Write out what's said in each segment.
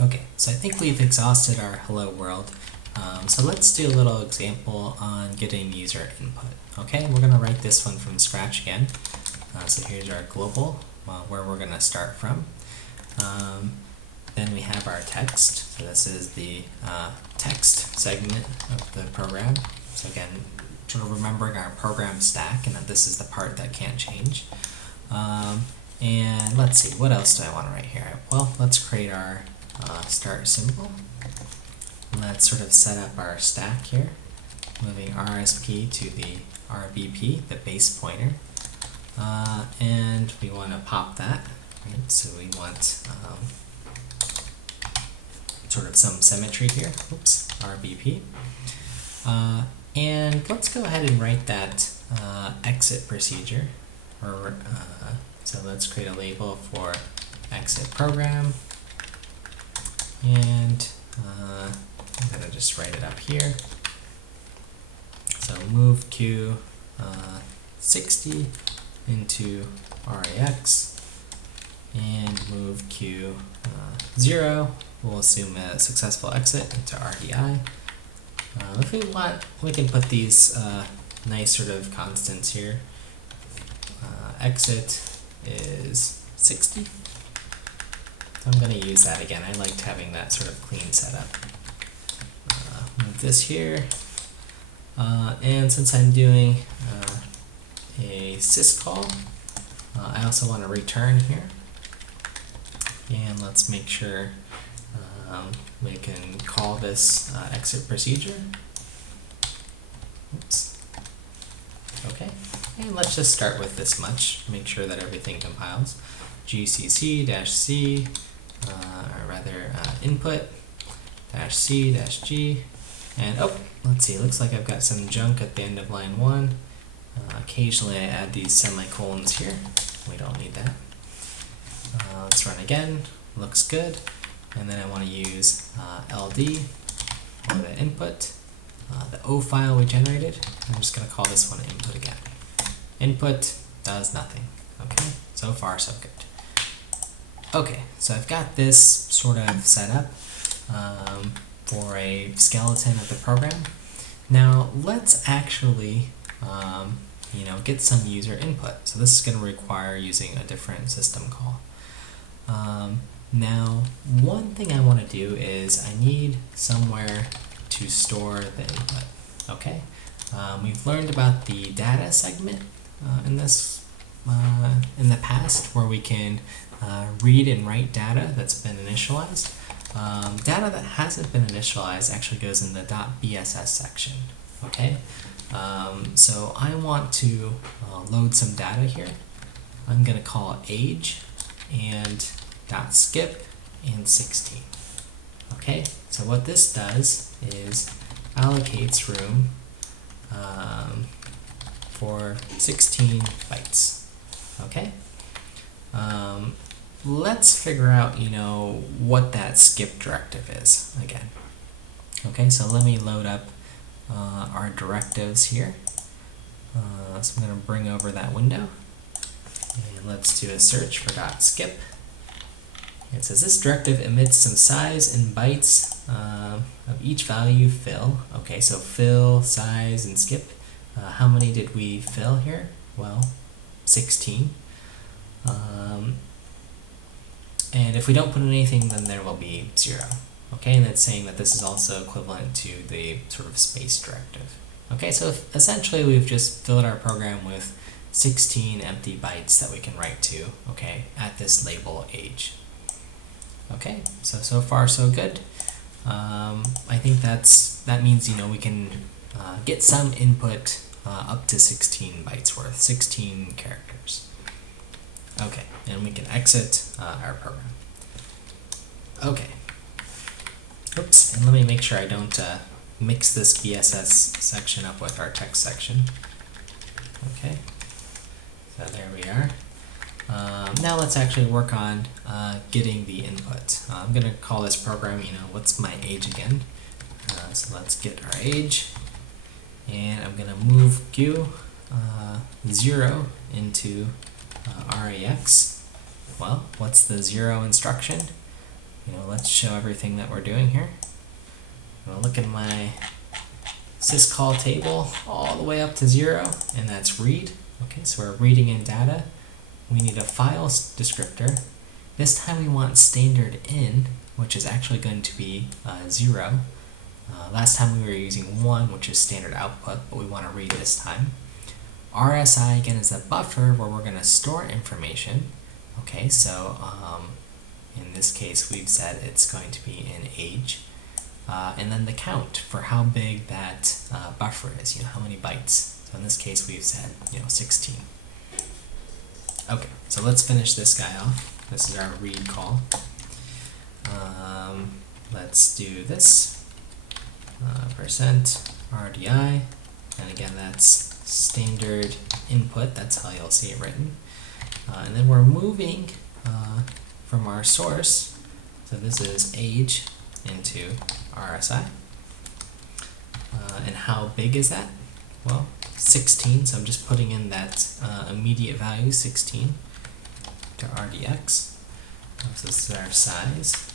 Okay, so I think we've exhausted our hello world. So let's do a little example on getting user input. Okay, we're going to write this one from scratch again. So here's our global, where we're going to start from. Then we have our text. So this is the text segment of the program. So again, sort of remembering our program stack and that this is the part that can't change. And let's see, what else do I want to write here? Well, let's create our start symbol. Let's sort of set up our stack here, moving RSP to the RBP, the base pointer. And we want to pop that, right? So we want sort of some symmetry here. Oops, RBP. And let's go ahead and write that exit procedure. So let's create a label for exit program. And I'm going to just write it up here. So move Q 60 into RAX and move Q 0. We'll assume a successful exit into RDI. If we want, we can put these nice sort of constants here. Exit is 60. So I'm going to use that again. I liked having that sort of clean setup. Move this here. And since I'm doing a syscall, I also want to return here. And let's make sure we can call this exit procedure. Oops. Okay. And let's just start with this much. Make sure that everything compiles. GCC-C, or rather input -C-G. And oh, let's see, looks like I've got some junk at the end of line 1. Occasionally I add these semicolons here. We don't need that. Let's run again. Looks good. And then I want to use LD for the input. The O file we generated. I'm just going to call this one input again. Input does nothing. Okay, so far so good. Okay, so I've got this sort of set up for a skeleton of the program. Now let's actually get some user input. So this is going to require using a different system call. Now one thing I want to do is I need somewhere to store the input. Okay, we've learned about the data segment in the past, where we can read and write data that's been initialized. Data that hasn't been initialized actually goes in the .bss section. Okay, so I want to load some data here. I'm going to call it age and .skip and 16. Okay, so what this does is allocates room for 16 bytes. Okay. Let's figure out, what that skip directive is again. Okay, so let me load up our directives here. So I'm going to bring over that window, and let's do a search for .skip. It says this directive emits some size in bytes of each value fill. Okay, so fill, size, and skip. How many did we fill here? Well, 16. And if we don't put in anything, then there will be 0. Okay, and it's saying that this is also equivalent to the sort of space directive. Okay, so essentially we've just filled our program with 16 empty bytes that we can write to, okay, at this label age. Okay, so far so good. I think that means, we can get some input up to 16 bytes worth, 16 characters. Okay, and we can exit our program. Okay. Oops, and let me make sure I don't mix this BSS section up with our text section. Okay, so there we are. Now let's actually work on getting the input. I'm going to call this program, what's my age again? So let's get our age, and I'm going to move Q 0 into RAX. Well, what's the 0 instruction? let's show everything that we're doing here. I'm gonna look in my syscall table all the way up to 0, and that's read. Okay, so we're reading in data. We need a file descriptor. This time we want standard in, which is actually going to be 0. Last time we were using 1, which is standard output, but we want to read this time. RSI, again, is a buffer where we're going to store information. Okay, so in this case we've said it's going to be in age. And then the count for how big that buffer is, how many bytes. So in this case we've said, 16. Okay, so let's finish this guy off. This is our read call. Let's do this. Percent RDI, and again that's standard input, that's how you'll see it written. And then we're moving from our source, so this is age, into RSI. And how big is that? Well, 16, so I'm just putting in that immediate value, 16, to RDX. So this is our size,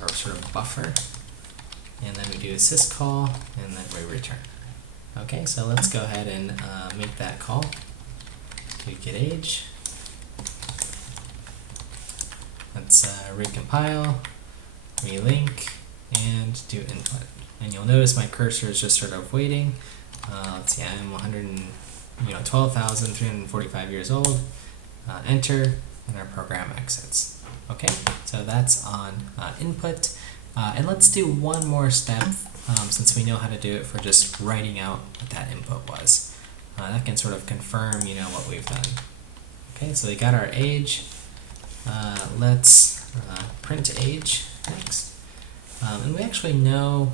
our sort of buffer. And then we do a syscall, and then we return. Okay, so let's go ahead and make that call. We get age. Let's recompile, relink, and do input. And you'll notice my cursor is just sort of waiting. Let's see, I'm 12,345 years old. Enter, and our program exits. Okay, so that's on input. And let's do one more step, since we know how to do it for just writing out what that input was. That can sort of confirm, what we've done. Okay, so we got our age. Let's print age next. And we actually know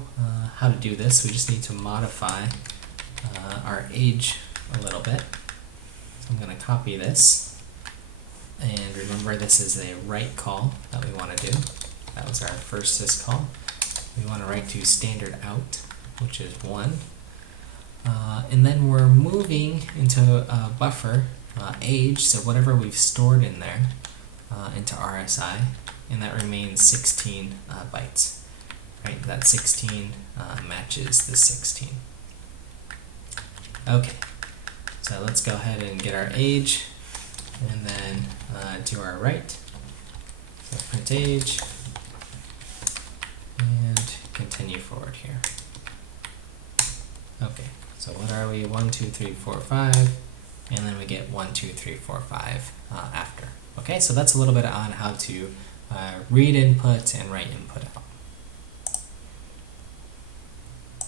how to do this. We just need to modify our age a little bit. So I'm going to copy this. And remember, this is a write call that we want to do. That was our first syscall. We want to write to standard out, which is 1. And then we're moving into a buffer, age, so whatever we've stored in there, into RSI, and that remains 16 bytes. Right, that 16 matches the 16. Okay, so let's go ahead and get our age, and then do our write. So print age, and continue forward here. Okay, so what are we? 1, 2, 3, 4, 5, and then we get 1, 2, 3, 4, 5 after. Okay, so that's a little bit on how to read input and write input out.